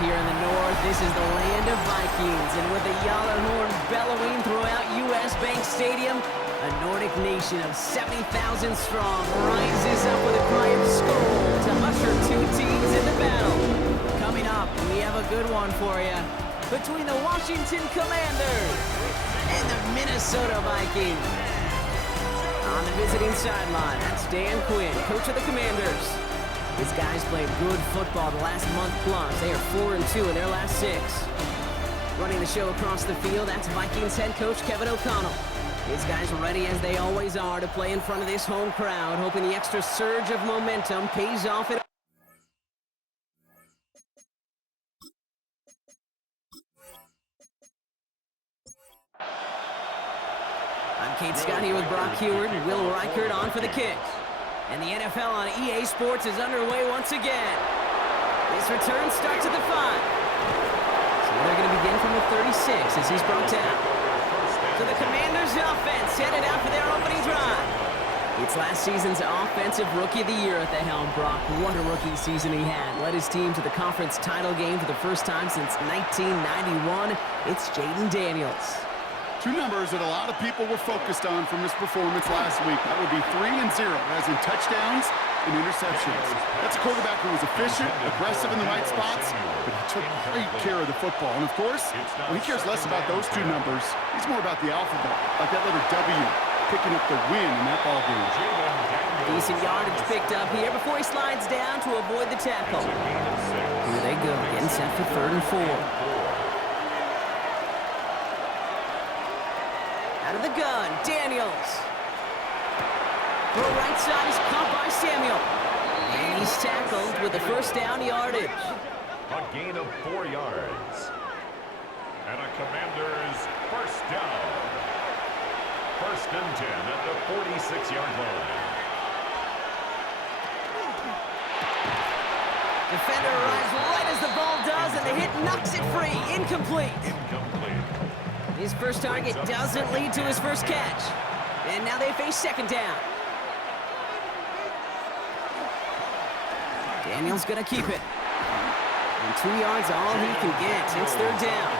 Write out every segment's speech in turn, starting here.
here in the north. This is the land of Vikings, and with the Yalla horn bellowing throughout US Bank Stadium, a Nordic nation of 70,000 strong rises up with a cry of Skol to usher two teams into battle. Coming up, we have a good one for you between the Washington Commanders and the Minnesota Vikings. On the visiting sideline, that's Dan Quinn, coach of the Commanders. These guys played good football the last month plus. They are 4-2 in their last 6. Running the show across the field, that's Vikings head coach Kevin O'Connell. These guys are ready as they always are to play in front of this home crowd, hoping the extra surge of momentum pays off. I'm Kate Scott here with Brock Heward and Will Reichert on for the kick. And the NFL on EA Sports is underway once again. This return starts at the 5. So they're going to begin from the 36 as he's brought down. So the Commanders' offense headed out for their opening drive. It's last season's Offensive Rookie of the Year at the helm. Brock, what a rookie season he had. Led his team to the conference title game for the first time since 1991. It's Jaden Daniels. Two numbers that a lot of people were focused on from his performance last week. That would be 3 and 0, as in touchdowns and interceptions. That's a quarterback who was efficient, aggressive in the right spots, but he took great care of the football. And of course, when he cares less about those two numbers, he's more about the alphabet, like that letter W, picking up the win in that ball game. Decent yardage picked up here before he slides down to avoid the tackle. Here they go, getting set for 3rd and 4. Out of the gun, Daniels. The right side is caught by Samuel. And he's tackled with the first down yardage. A gain of 4 yards. And a Commander's first down. 1st and 10 at the 46-yard line. Defender arrives right as the ball does, and the hit knocks it free. Incomplete. His first target doesn't lead to his first catch. And now they face 2nd down. Daniel's going to keep it. And 2 yards all he can get. It's 3rd down.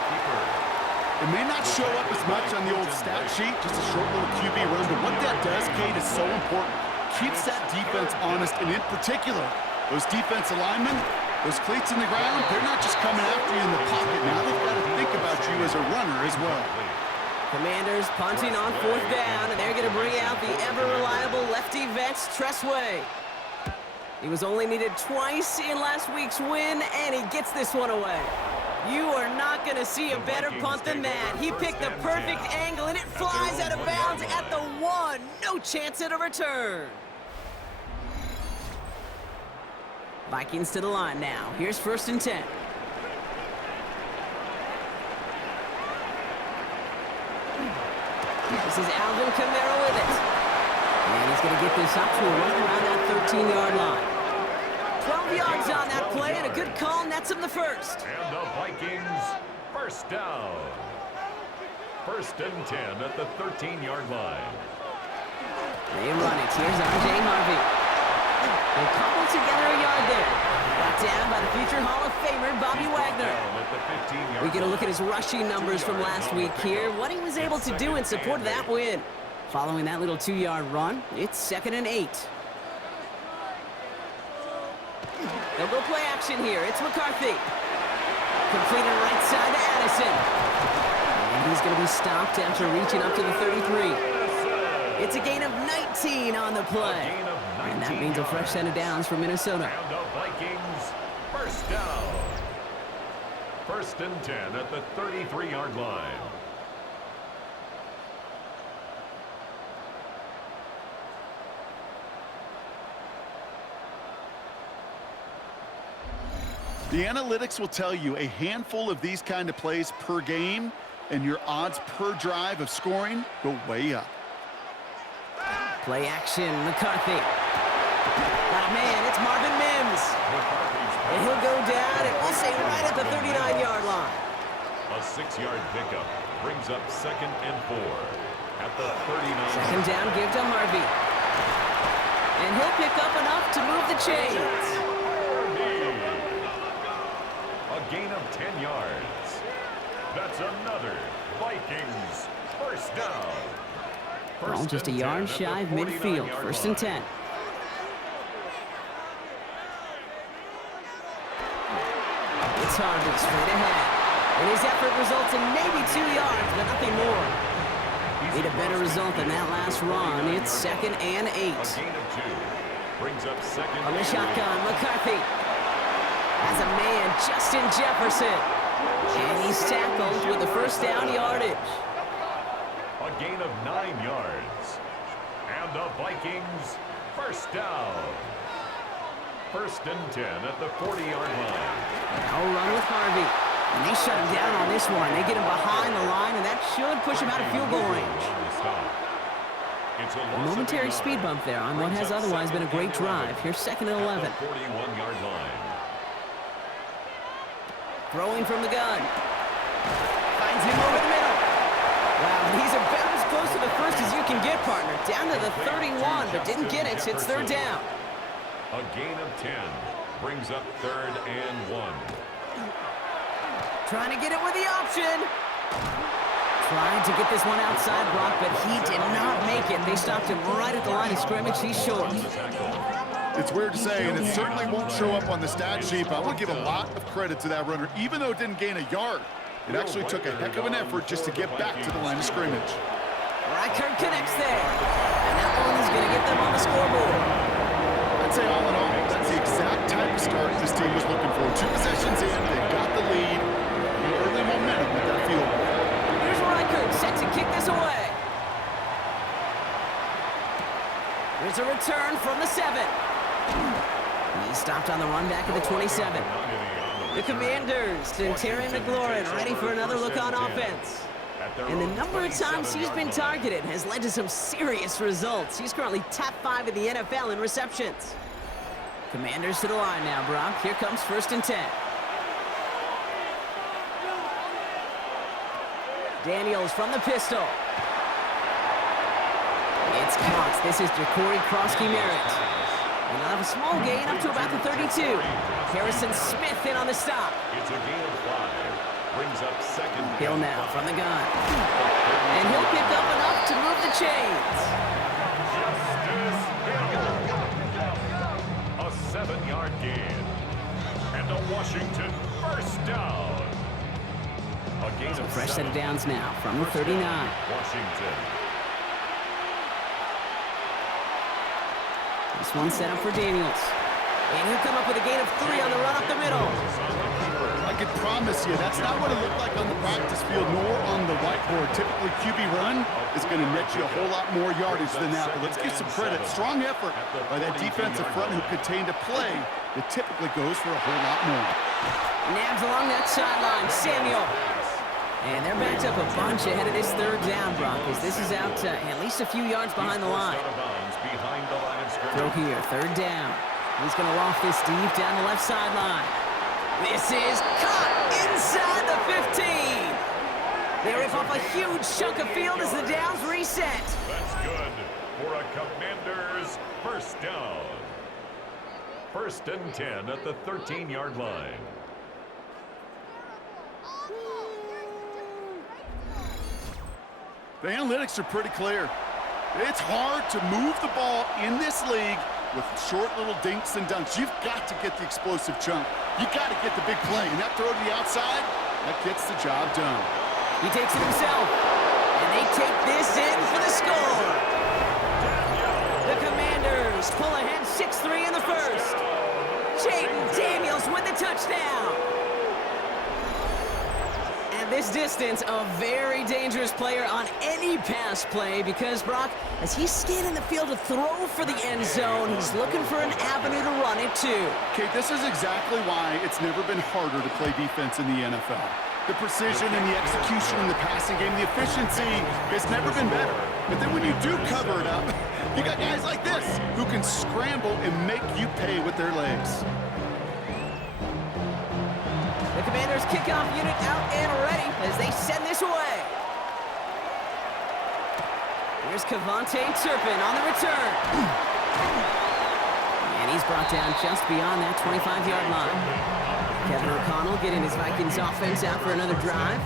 It may not show up as much on the old stat sheet, just a short little QB run, but what that does, Kate, is so important. Keeps that defense honest, and in particular, those defensive linemen, those cleats in the ground, they're not just coming after you in the pocket. Now they've got to think about you as a runner as well. Commanders punting on 4th down, and they're going to bring out the ever-reliable lefty vets, Tressway. He was only needed twice in last week's win, and he gets this one away. You are not going to see a better punt than that. He picked the perfect angle, and it flies out of bounds at the 1. No chance at a return. Vikings to the line now. Here's 1st and 10. This is Alvin Kamara with it. And he's going to get this up to a run around that 13-yard line. 12 yards on that play, and a good call nets him the first. And the Vikings first down. 1st and 10 at the 13-yard line. They run it. Here's R.J. Harvey. They cobble together a yard there. Brought down by the future Hall of Famer, Bobby Wagner. We get a look at his rushing numbers from last week here, what he was able to do in support of that win. Following that little 2-yard run, it's 2nd and 8. They'll go play action here. It's McCarthy. Completed right side to Addison. And he's going to be stopped after reaching up to the 33. It's a gain of 19 on the play. And that means a fresh set of downs for Minnesota. And the Vikings first down. 1st and 10 at the 33-yard line. The analytics will tell you a handful of these kind of plays per game, and your odds per drive of scoring go way up. Play action, McCarthy. Got a man, it's Marvin Mims. And he'll go down, and we'll say right at the 39-yard line. A 6-yard pickup brings up 2nd and 4 at the 39. 2nd down, give to Harvey. And he'll pick up enough to move the chains. A gain of 10 yards. That's another Vikings first down. Ball just a yard shy of midfield. First and 10. It's Harvey straight ahead. And his effort results in maybe 2 yards, but nothing more. Need a better result than that last run. It's 2nd and 8. A gain of 2. Brings up 2nd. On the shotgun, McCarthy has a man, Justin Jefferson. And he's tackled with the first down yardage. A gain of 9 yards. And the Vikings first down. First and 10 at the 40-yard line. Now run with Harvey. And they shut him down on this one. They get him behind the line, and that should push him out of field goal range. A momentary speed bump there on what has otherwise been a great drive. Here's 2nd and 11. 41-yard line. Throwing from the gun. Finds him over the middle. Wow, and he's about as close to the first as you can get, partner. Down to the 31, but didn't get it. It's 3rd down. A gain of 10 brings up 3rd and 1. Trying to get it with the option. Trying to get this one outside, Brock, but he did not make it. They stopped him right at the line of scrimmage. He's short. It's weird to say, and it certainly won't show up on the stat sheet, but I want to give a lot of credit to that runner. Even though it didn't gain a yard, it actually took a heck of an effort just to get back to the line of scrimmage. Reichert connects there. And that one is going to get them on the scoreboard. I'd say all in all, that's the exact type of start this team was looking for. 2 possessions in, they got the lead, the early momentum with that field goal. Here's Reichert set to kick this away. There's a return from the 7. He stopped on the run back at the 27. The Commanders and Terry McLaurin ready for another look on offense. And the number of times he's been targeted has led to some serious results. He's currently top 5 in the NFL in receptions. Commanders to the line now, Brock. Here comes 1st and 10. Daniels from the pistol. It's caught. This is Ja'Cory Krosky-Merritt. And they'll have a small gain up to about the 32. Harrison Smith in on the stop. It's a gain of 5. Brings up 2nd. Hill now from the gun. And he'll pick up enough to move the chains. A 7-yard gain. And a Washington first down. A gain of Fresh set 7. of downs now from the 39. Washington. This one set up for Daniels. And he'll come up with a gain of 3 on the run up the middle. I could promise you, that's not what it looked like on the practice field, nor on the whiteboard. Typically, QB run is going to net you a whole lot more yardage than that, but let's give some credit. Strong effort by that defensive front who contained a play that typically goes for a whole lot more. Nabs along that sideline, Samuel. And they're backed up a bunch ahead of this 3rd down, Brock, as this is out at least a few yards behind the line. Throw here, 3rd down. He's going to loft this deep down the left sideline. This is caught inside the 15. They rip off a huge chunk of field as the downs reset. That's good for a Commanders first down. 1st and 10 at the 13-yard line. The analytics are pretty clear. It's hard to move the ball in this league with short little dinks and dunks. You've got to get the explosive chunk. You got to get the big play. And that throw to the outside, that gets the job done. He takes it himself. And they take this in for the score. The Commanders pull ahead 6-3 in the first. Jaden Daniels with the touchdown. This distance, a very dangerous player on any pass play because, Brock, as he's scanning the field to throw for the end zone, he's looking for an avenue to run it to. Kate, this is exactly why it's never been harder to play defense in the NFL. The precision and the execution in the passing game, the efficiency has never been better. But then when you do cover it up, you got guys like this who can scramble and make you pay with their legs. The Commanders' kickoff unit out and ready as they send this away. Here's Kevontae Turpin on the return. And he's brought down just beyond that 25-yard line. Kevin O'Connell getting his Vikings offense out for another drive.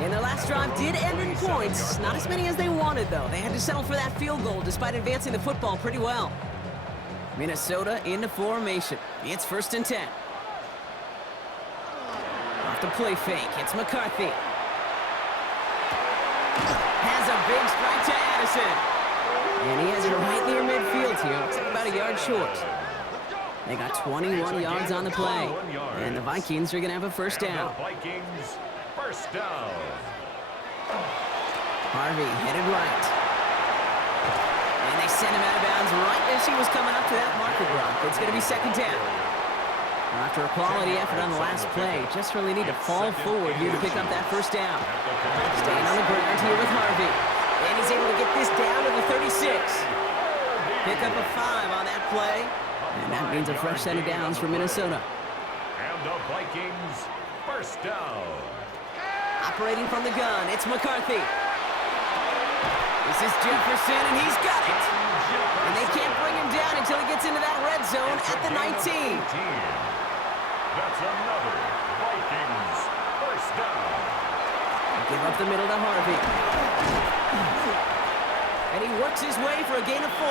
And their last drive did end in points. Not as many as they wanted, though. They had to settle for that field goal despite advancing the football pretty well. Minnesota into formation. It's 1st and 10. Off the play fake. It's McCarthy. Has a big strike to Addison. And he has it right near midfield here. Looks like about a yard short. They got 21 yards on the play. And the Vikings are going to have a first down. Vikings, first down. Harvey headed right. And they send him out of bounds right as he was coming up to that marker block. It's going to be 2nd down. After a quality effort on the last play, just really need to fall forward here to pick up that first down. Staying on the ground here with Harvey. And he's able to get this down to the 36. Pick up a 5 on that play. And that means a fresh set of downs for Minnesota. And the Vikings, first down. Operating from the gun, it's McCarthy. This is Jefferson, and he's got it. And they can't bring him down until he gets into that red zone at the 19. That's another Vikings first down. Give up the middle to Harvey. And he works his way for a gain of 4.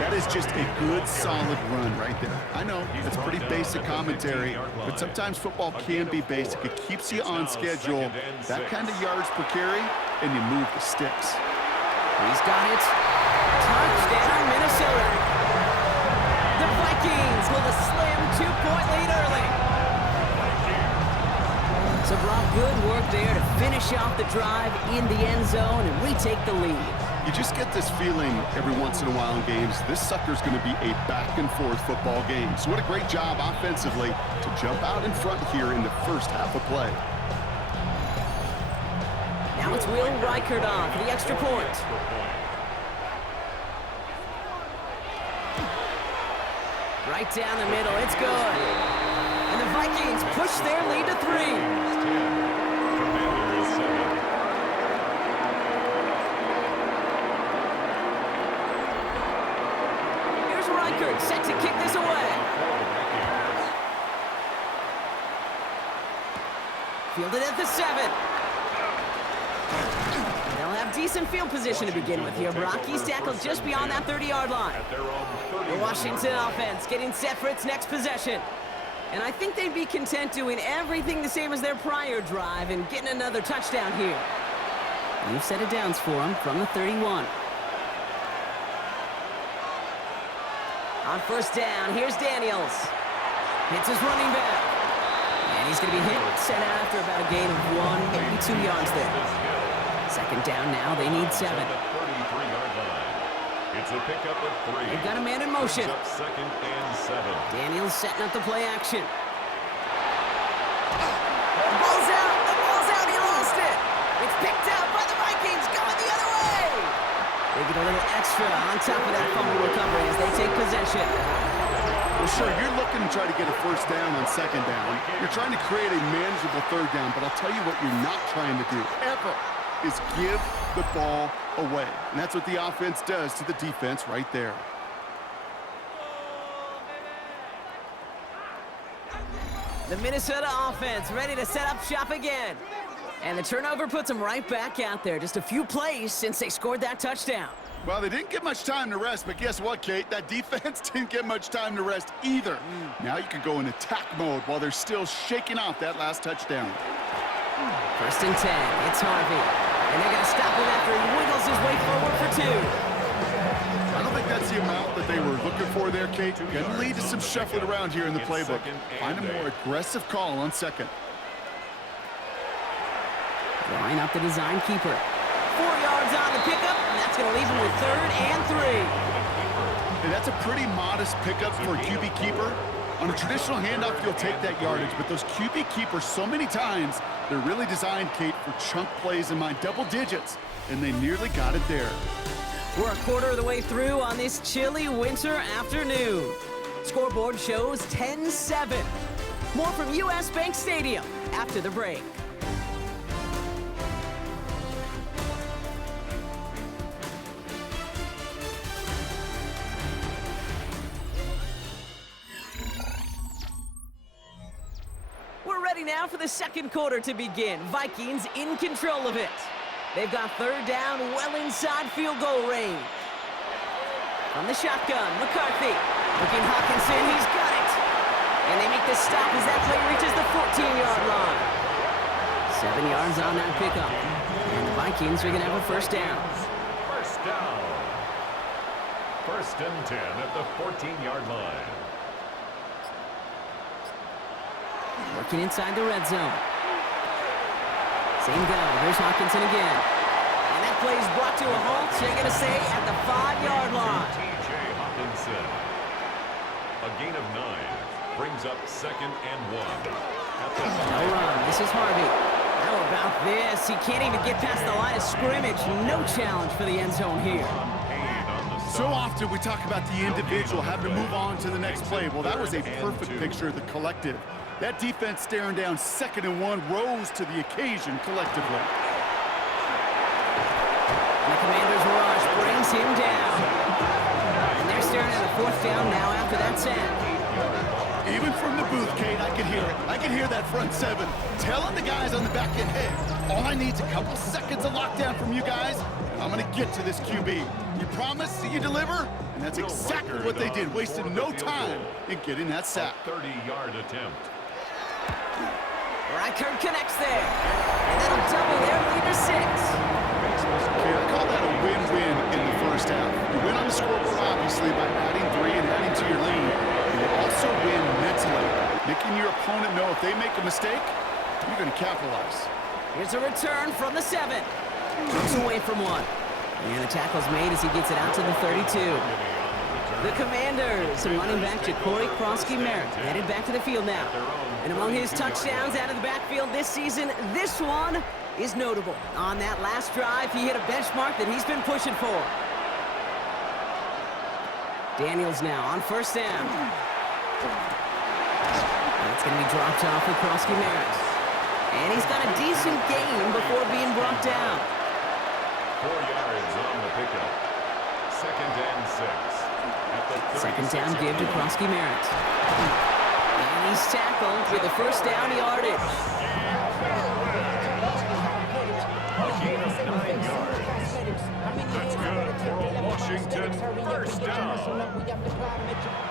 That is just a good, solid run right there. I know, it's pretty basic commentary, but sometimes football can be basic. It keeps you on schedule, that kind of yards per carry, and you move the sticks. He's got it. Touchdown, Minnesota. The Vikings with a slim 2-point lead early. So Brock, good work there to finish off the drive in the end zone and retake the lead. You just get this feeling every once in a while in games, this sucker's going to be a back-and-forth football game. So what a great job offensively to jump out in front here in the first half of play. Now it's Will Reichert on for the extra point. Right down the middle, it's good. And the Vikings push their lead to 3. Set to kick this away. Fielded at the 7. They'll have decent field position to begin with here. Brock, he's tackled just beyond that 30-yard line. The Washington offense getting set for its next possession. And I think they'd be content doing everything the same as their prior drive and getting another touchdown here. New set of downs for them from the 31. On first down, here's Daniels. Hits his running back. And he's going to be hit, sent out after about a gain of 1, maybe 2 yards there. 2nd down now, they need 7. It's a pickup of 3. They've got a man in motion. 2nd and 7. Daniels setting up the play action. The ball's out, he lost it. It's picked out by the Vikings, going the other way. They get a little extra on top of that fumble recovery as they take possession. Well, sure, you're looking to try to get a first down on 2nd down. You're trying to create a manageable 3rd down, but I'll tell you what you're not trying to do, ever, is give the ball away. And that's what the offense does to the defense right there. The Minnesota offense ready to set up shop again. And the turnover puts them right back out there. Just a few plays since they scored that touchdown. Well, they didn't get much time to rest, but guess what, Kate? That defense didn't get much time to rest either. Now you can go in attack mode while they're still shaking off that last touchdown. 1st and 10, it's Harvey. And they're going to stop him after he wiggles his way forward for 2. I don't think that's the amount that they were looking for there, Kate. Going to lead to some shuffling around here in the playbook. Find a more aggressive call on 2nd. Drawing up the design keeper. 4 yards on the pickup, and that's going to leave him with 3rd and 3. And that's a pretty modest pickup for a QB keeper. On a traditional handoff, you'll take that yardage, but those QB keepers, so many times, they're really designed, Kate, for chunk plays in my double digits, and they nearly got it there. We're a quarter of the way through on this chilly winter afternoon. Scoreboard shows 10-7. More from US Bank Stadium after the break. ready now for the second quarter to begin. Vikings in control of it. They've got third down well inside field goal range. From the shotgun, McCarthy. Looking Hawkinson, he's got it. And they make the stop as that play reaches the 14-yard line. 7 yards on that pickup. And the Vikings are going to have a first down. First down. First and 10 at the 14-yard line. Working inside the red zone. Same guy. Here's Hawkinson again. And that play is brought to a halt, they're going to say, at the 5-yard line. T.J. Hawkinson. A gain of 9 brings up second and 1. No run. This is Harvey. How about this? He can't even get past the line of scrimmage. No challenge for the end zone here. So often we talk about the individual having to move on to the next play. Well, that was a perfect picture of the collective. That defense staring down second and 1 rose to the occasion collectively. And the Commanders' rush brings him down. And they're staring at a fourth down now after that sack. Even from the booth, Kate, I can hear it. I can hear that front seven telling the guys on the back end, hey, all I need is a couple seconds of lockdown from you guys, and I'm going to get to this QB. You promise that you deliver? And that's exactly what they did, wasting no time in getting that sack. 30-yard attempt. Reichert connects there. And that'll double their lead to 6. Okay, I call that a win-win in the first half. You win on the scoreboard, obviously, by adding 3 and adding to your lead. You also win mentally, making your opponent know if they make a mistake, you're going to capitalize. Here's a return from the 7. Jumps away from 1. And the tackle's made as he gets it out to the 32. The Commanders, and running back Corey Krosky-Merritt, headed back to the field now. And among his touchdowns out of the backfield this season, this one is notable. On that last drive, he hit a benchmark that he's been pushing for. Daniels now on first down. That's going to be dropped off with Krosky-Merritt. And he's got a decent gain before being brought down. 4 yards on the pickup. Second and 6. Second down give to Krosky-Merritt. And he's tackled with the first down yardage. A gain of 9 yards. That's good for a Washington first down.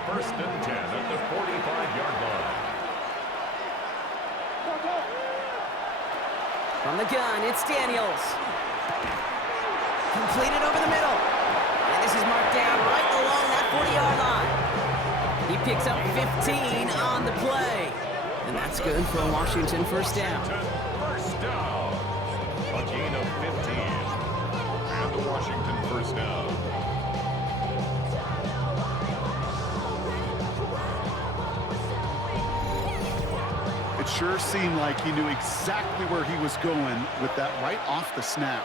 First and 10 at the 45-yard line. From the gun, it's Daniels. Completed over the middle. And this is marked down right along that 40-yard line. He picks up 15 on the play. And that's good for a Washington first down. First down. A gain of 15. And the Washington first down. It sure seemed like he knew exactly where he was going with that right off the snap.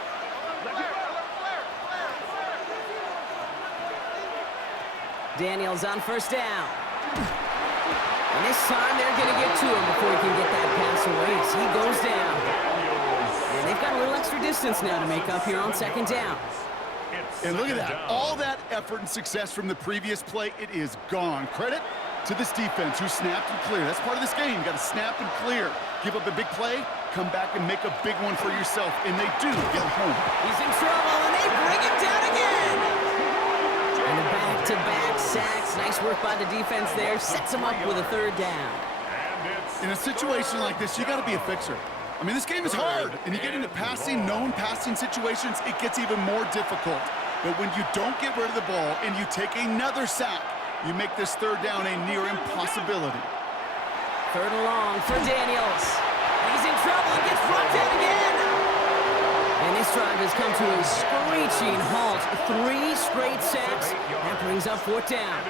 Daniels on first down. And this time they're going to get to him before he can get that pass away as he goes down. And they've got a little extra distance now to make up here on second down. And look at that. All that effort and success from the previous play, it is gone. Credit to this defense who snapped and cleared. That's part of this game. You got to snap and clear. Give up a big play, come back and make a big one for yourself. And they do get home. He's in trouble, and they bring him down again. And the back-to-back sacks. Nice work by the defense there. Sets him up with a third down. In a situation like this, you got to be a fixer. I mean, this game is hard, and you get into known passing situations, it gets even more difficult. But when you don't get rid of the ball and you take another sack, you make this third down a near impossibility. Third and long for Daniels. He's in trouble and gets brought down again. And this drive has come to a screeching halt. 3 straight sacks. That brings up fourth down.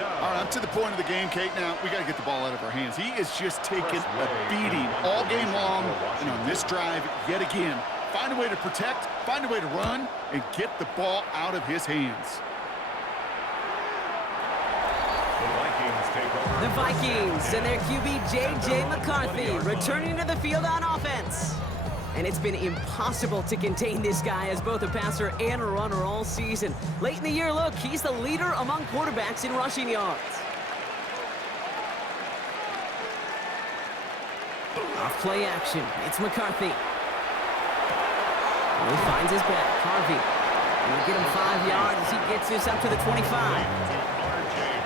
All right, up to the point of the game, Kate. Now, we got to get the ball out of our hands. He is just taking a beating all game long. And on this drive, yet again, find a way to protect, find a way to run, and get the ball out of his hands. The Vikings and their QB J.J. McCarthy returning to the field on offense. And it's been impossible to contain this guy as both a passer and a runner all season. Late in the year, look, he's the leader among quarterbacks in rushing yards. Off play action. It's McCarthy. He finds his back. Harvey. And we'll get him 5 yards as he gets this up to the 25.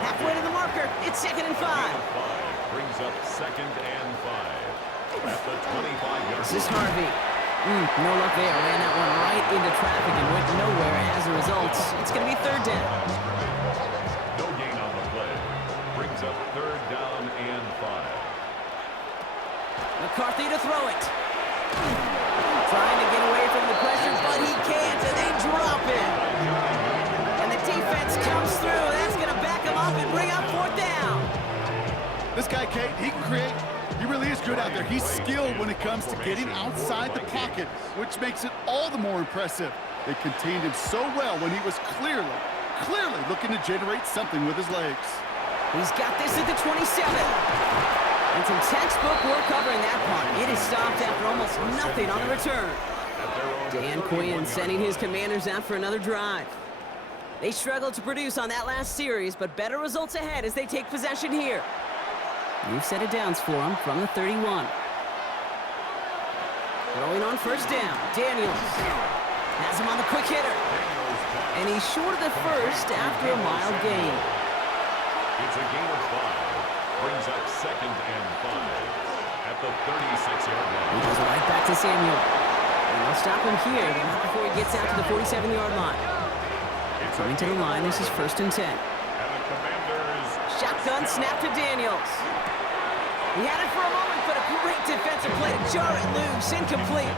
Halfway to the marker. It's 2nd and 5. Brings up 2nd and 5. At the 25-yard line. This is Harvey. No luck there. Ran that one right into traffic and went nowhere as a result. It's going to be 3rd down. No gain on the play. Brings up 3rd down and 5. McCarthy to throw it. Trying to get away from the pressure, but he can't, and they drop it. And the defense comes through. That's going to back him up and bring up 4th down. This guy, Kate, he can create. He really is good out there. He's skilled when it comes to getting outside the pocket, which makes it all the more impressive. They contained him so well when he was clearly looking to generate something with his legs. He's got this at the 27. And some textbook work covering that punt. It is stopped after almost nothing on the return. Dan Quinn sending his commanders out for another drive. They struggled to produce on that last series, but better results ahead as they take possession here. New set of downs for him from the 31. Throwing on 1st down. Daniels has him on the quick hitter. And he's short of the 1st after a mild gain. It's a gain of 5. Brings up 2nd and 5 at the 36-yard line. He goes right back to Samuel. And they'll stop him here, but not before he gets out to the 47-yard line. Coming to the line, this is 1st and 10. And the Commanders... Shotgun snap to Daniels. He had it for a moment, but a great defensive play to jar it loose. Incomplete.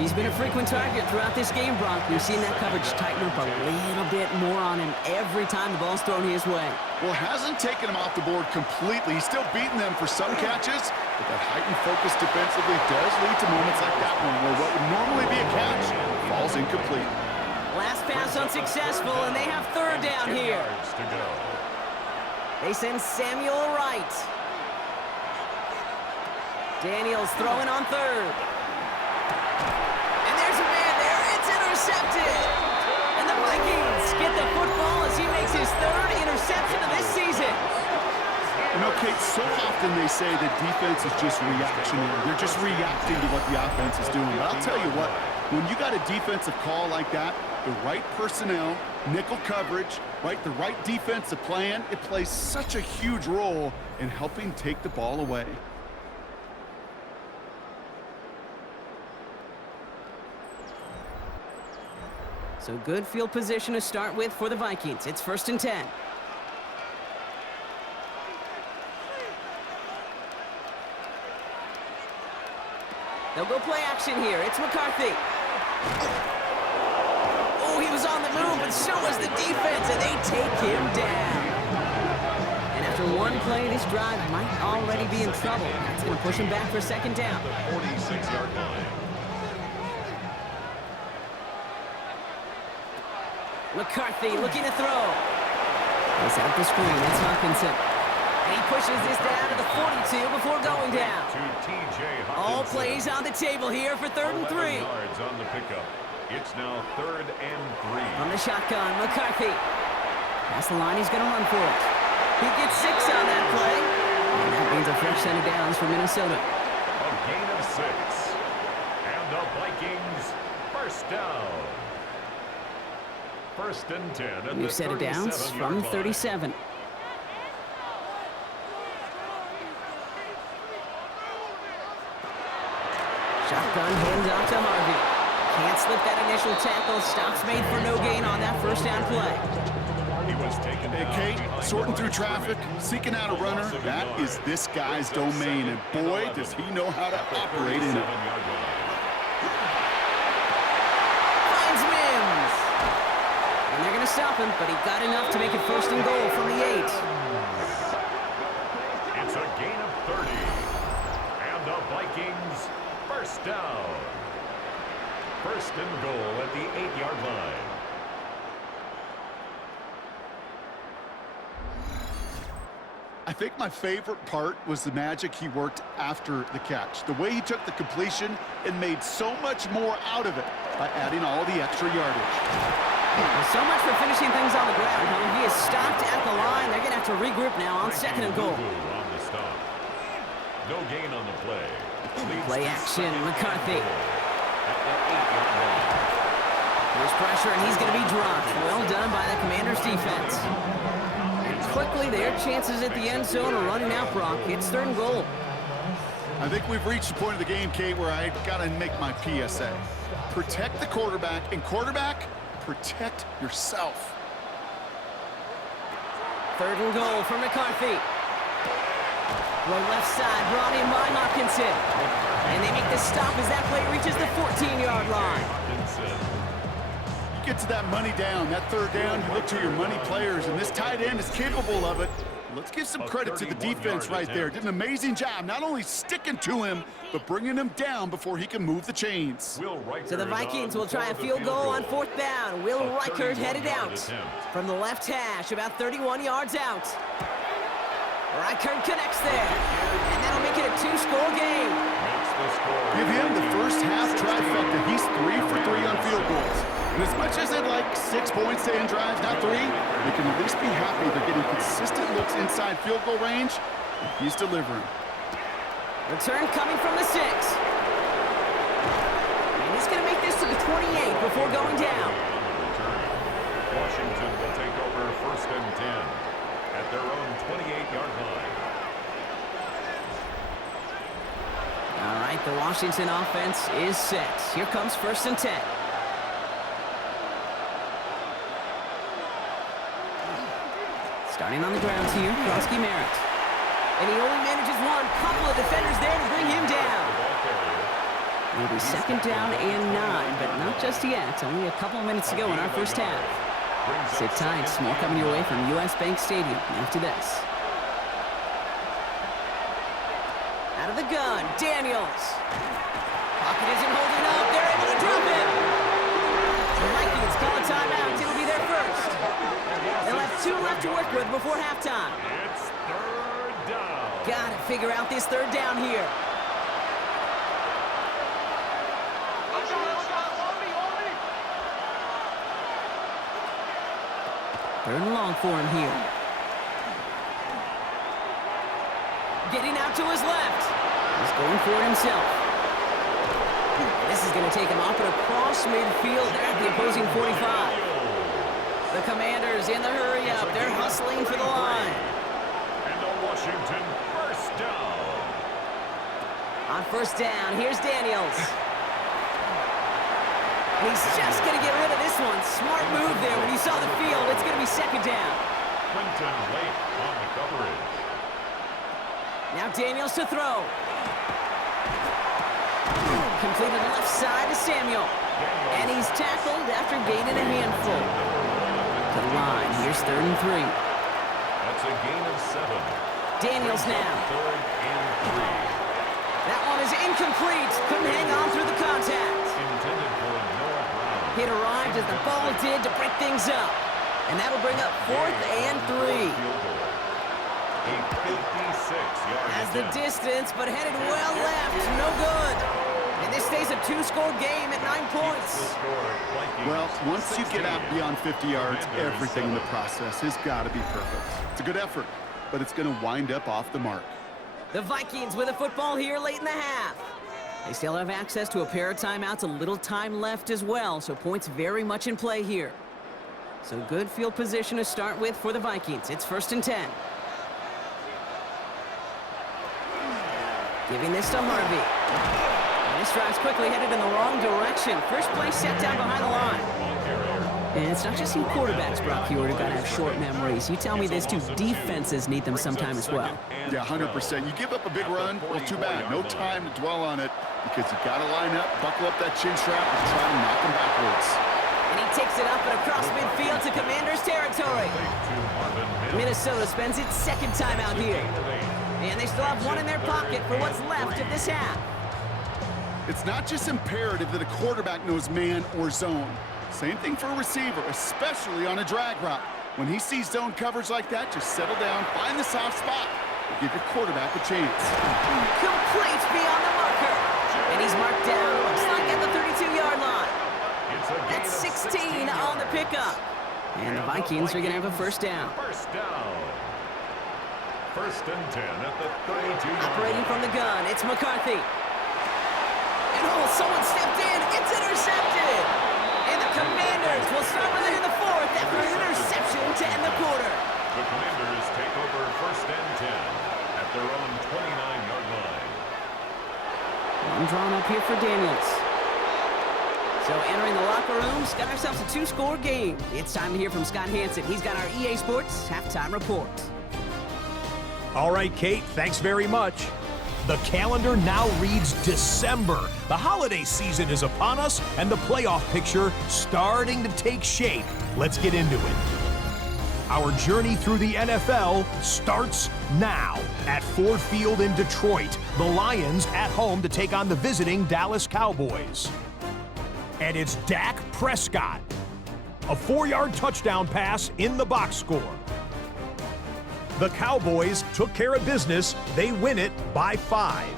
He's been a frequent target throughout this game, Brock. We've seen that coverage tighten up a little bit more on him every time the ball's thrown his way. Well, hasn't taken him off the board completely. He's still beating them for some catches, but that heightened focus defensively does lead to moments like that one where what would normally be a catch falls incomplete. Last pass unsuccessful, and they have 3rd down here. They send Samuel right. Daniels throwing on 3rd. And there's a man there. It's intercepted. And the Vikings get the football as he makes his 3rd interception of this season. You know, Kate, so often they say that defense is just reactionary. They're just reacting to what the offense is doing. But I'll tell you what, when you got a defensive call like that, the right personnel, nickel coverage, right, the right defensive plan, it plays such a huge role in helping take the ball away. So good field position to start with for the Vikings. It's 1st and 10. They'll go play action here. It's McCarthy. Oh, he was on the move, but so was the defense, and they take him down. And after one play, this drive might already be in trouble. That's going to push him back for 2nd down. The 46-yard line. McCarthy looking to throw. He's out the screen. It's Hawkinson. And he pushes this down to the 42 before going down. All plays on the table here for 3rd and 3. Yards on the pickup. It's now 3rd and 3. From the shotgun, McCarthy. Past the line, he's going to run for it. He gets 6 on that play. And that means a fresh set of downs for Minnesota. A gain of 6. And the Vikings 1st down. 1st and 10 at New the set of downs from 37. Shotgun handoff to Harvey. Can't slip that initial tackle. Stops made for no gain on that 1st down play. He was taken Hey, Kate, sorting through traffic, seeking out a runner, that is this guy's domain, and boy, does he know how to operate in it. Finds Mims. And they're going to stop him, but he got enough to make it 1st and goal from the 8. It's a gain of 30. And the Vikings 1st down. 1st and goal at the 8-yard line. I think my favorite part was the magic he worked after the catch. The way he took the completion and made so much more out of it by adding all the extra yardage. Well, so much for finishing things on the ground. He is stopped at the line. They're going to have to regroup now on 2nd and goal. On the stop. No gain on the play. Play action, McCarthy. At the 8-yard line. There's pressure, and he's going to be dropped. Well done by the Commanders' defense. And quickly, their chances at the end zone are running out, Brock. It's 3rd and goal. I think we've reached the point of the game, Kate, where I got to make my PSA. Protect the quarterback, and quarterback, protect yourself. 3rd and goal for McCarthy. Throw left side, brought in by Hawkinson. And they make the stop as that play reaches the 14-yard line. You get to that money down, that 3rd down, you look to your money players, and this tight end is capable of it. Let's give some credit to the defense right there. Did an amazing job, not only sticking to him, but bringing him down before he can move the chains. So the Vikings will try a field goal on 4th down. Will Reichert headed out from the left hash, about 31 yards out. Reichert connects there, and that'll make it a 2-score game. Give him the first half trifecta. He's 3 for 3 on field goals. And as much as they'd like 6 points to end drives, not 3, they can at least be happy they're getting consistent looks inside field goal range. He's delivering. Return coming from the 6. And he's going to make this to the 28 before going down. Washington will take over 1st and 10 at their own 28-yard line. All right, the Washington offense is set. Here comes 1st and 10. Starting on the ground here, Kronsky Merritt. And he only manages one. Couple of defenders there to bring him down. It'll be 2nd down and 9, but not just yet. Only a couple of minutes to go in our first half. Sit tight. More coming your way from US Bank Stadium after this. Out of the gun, Daniels. Pocket isn't holding up. They're able to drop him. The Vikings call a timeout. It'll be their first. They'll have 2 left to work with before halftime. It's 3rd down. Gotta figure out this 3rd down here. Third and long for him here. Getting out to his left. He's going for it himself. This is going to take him up and across midfield there at the opposing 45. The Commanders in the hurry-up. They're hustling for the line. And the Washington 1st down. On 1st down, here's Daniels. And he's just going to get rid of this one. Smart move there. When you saw the field, it's going to be 2nd down. Clinton late on the coverage. Now Daniels to throw. Completed left side to Samuel. And he's tackled after gaining a handful. To the line. Here's 3rd and 3. That's a gain of 7. Daniels now. 3rd and 3. That one is incomplete. Couldn't hang on through the contact. Intended for Noah Brown. It arrived as the ball did to break things up. And that'll bring up 4th and 3. A 56-yard Has the distance, but headed well left. No good. And this stays a 2-score game at 9 points. Well, once you get out beyond 50 yards, everything in the process has got to be perfect. It's a good effort, but it's going to wind up off the mark. The Vikings with a football here late in the half. They still have access to a pair of timeouts, a little time left as well, so points very much in play here. So good field position to start with for the Vikings. It's 1st and 10. Giving this to Harvey. And this drive's quickly headed in the wrong direction. First play set down behind the line. And it's not just you quarterbacks, Brock Hewitt, who got to have short memories. You tell me this too, defenses need them sometime as well. Yeah, 100%. You give up a big run, well, too bad. No time to dwell on it because you got to line up, buckle up that chin strap, and try to knock him backwards. And he takes it up and across midfield to Commanders territory. Minnesota spends its 2nd timeout here. And they still have one in their pocket for what's left of this half. It's not just imperative that a quarterback knows man or zone. Same thing for a receiver, especially on a drag route. When he sees zone coverage like that, just settle down, find the soft spot, and give your quarterback a chance. Complete beyond the marker. And he's marked down, looks like at the 32-yard line. That's 16 on the pickup. And the Vikings are going to have a 1st down. First and 10 at the 32-yard Operating from the gun, it's McCarthy. And someone stepped in. It's intercepted. And the Commanders will start with it in the fourth after an interception to end the quarter. The Commanders take over first and 10 at their own 29-yard line. One drawn up here for Daniels. So entering the locker room, got ourselves a 2-score game. It's time to hear from Scott Hansen. He's got our EA Sports halftime report. All right, Kate, thanks very much. The calendar now reads December. The holiday season is upon us, and the playoff picture starting to take shape. Let's get into it. Our journey through the NFL starts now at Ford Field in Detroit. The Lions at home to take on the visiting Dallas Cowboys. And it's Dak Prescott. A 4-yard touchdown pass in the box score. The Cowboys took care of business. They win it by 5.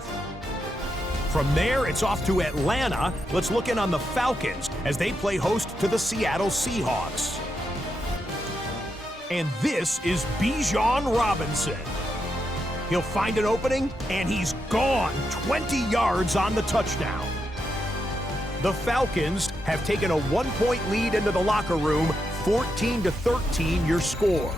From there, it's off to Atlanta. Let's look in on the Falcons as they play host to the Seattle Seahawks. And this is Bijan Robinson. He'll find an opening, and he's gone 20 yards on the touchdown. The Falcons have taken a 1-point lead into the locker room, 14-13 your score.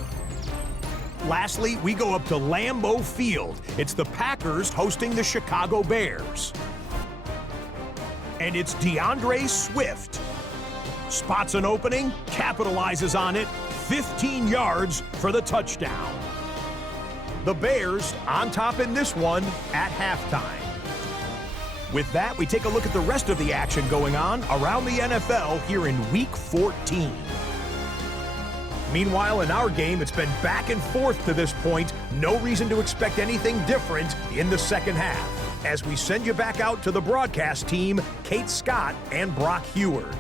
Lastly, we go up to Lambeau Field. It's the Packers hosting the Chicago Bears. And it's DeAndre Swift. Spots an opening, capitalizes on it, 15 yards for the touchdown. The Bears on top in this one at halftime. With that, we take a look at the rest of the action going on around the NFL here in Week 14. Meanwhile, in our game, it's been back and forth to this point. No reason to expect anything different in the second half. As we send you back out to the broadcast team, Kate Scott and Brock Heward.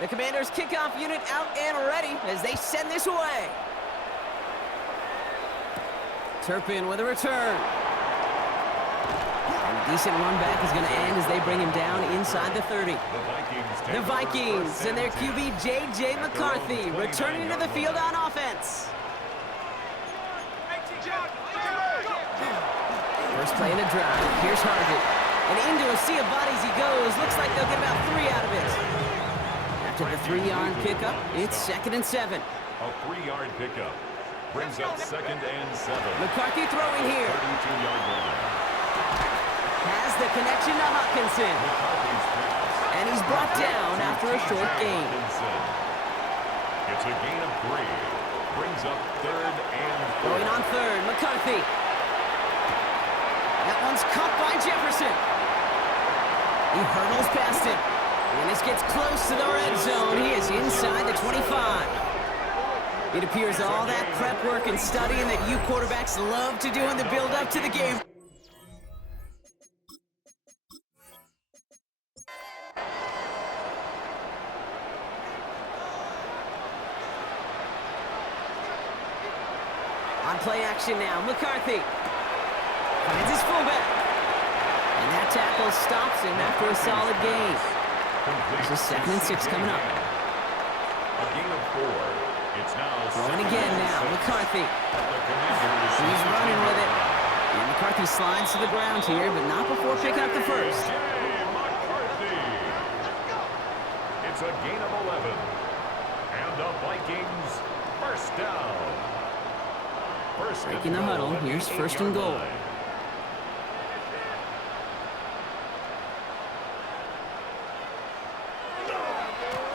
The Commanders' kickoff unit out and ready as they send this away. Turpin with a return. And a decent run back is going to end as they bring him down inside the 30. The Vikings and their QB J.J. McCarthy returning to the field on offense. First play of the drive. Here's Harvey. And into a sea of bodies he goes. Looks like they'll get about 3 out of it. To the 3-yard pickup, it's 2nd and 7. A 3-yard pickup brings up 2nd and 7. McCarthy throwing here. 32-yard line. Has the connection to Hutchinson. And he's brought down after a short gain. It's a gain of 3. Brings up 3rd and 4. Going on 3rd, McCarthy. That one's caught by Jefferson. He hurdles past it. And this gets close to the red zone. He is inside the 25. It appears all that prep work and studying that you quarterbacks love to do in the build-up to the game. On play action now, McCarthy finds his fullback. And that tackle stops him after a solid gain. This is 2nd and 6 coming up. A gain of 4. It's now throwing again now, McCarthy. He's running with it. And McCarthy slides to the ground here, but not before picking up the first. McCarthy. It's a gain of 11. And the Vikings first down. Breaking the huddle. Here's 1st and goal.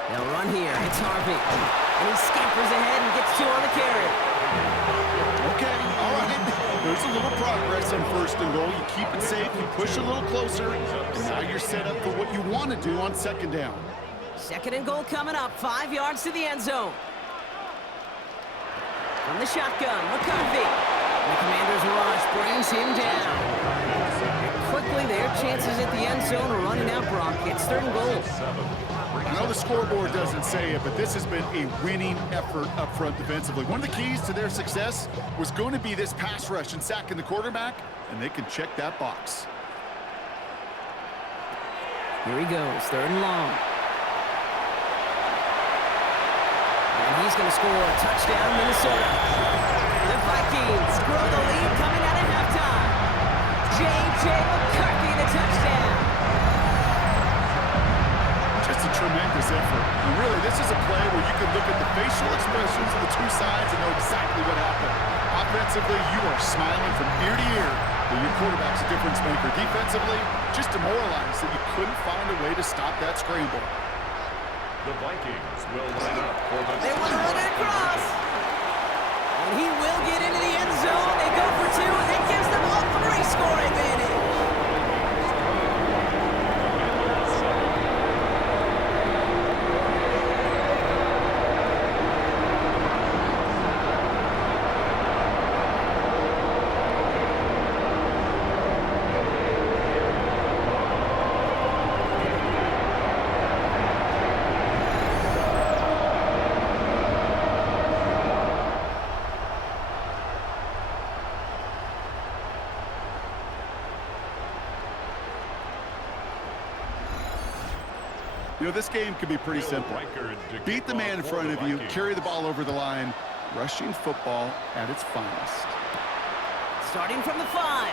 They'll run here. It's Harvey. And he scampers ahead and gets 2 on the carry. Okay, all right. There's a little progress on 1st and goal. You keep it safe, you push a little closer, and now you're set up for what you want to do on 2nd down. 2nd and goal coming up. 5 yards to the end zone. From the shotgun, McCarthy. The Commanders' rush brings him down. And quickly quickly, their chances at the end zone are running out, Brock. It's 3rd and goal. I know the scoreboard doesn't say it, but this has been a winning effort up front defensively. One of the keys to their success was going to be this pass rush and sacking the quarterback, and they can check that box. Here he goes, 3rd and long. And he's going to score a touchdown, Minnesota. The Vikings grow the lead coming out of halftime. J.J. McCarthy, the touchdown. Just a tremendous effort. And really, this is a play where you can look at the facial expressions of the two sides and know exactly what happened. Offensively, you are smiling from ear to ear, but your quarterback's a difference maker. Defensively, just demoralized that you couldn't find a way to stop that scramble. The Vikings will line up for the... They want to run it across. And he will get into the end zone. They go for 2, and that gives them a 3-score advantage. You know, this game can be pretty simple. Beat the man in front of you, carry the ball over the line, rushing football at its finest. Starting from the 5.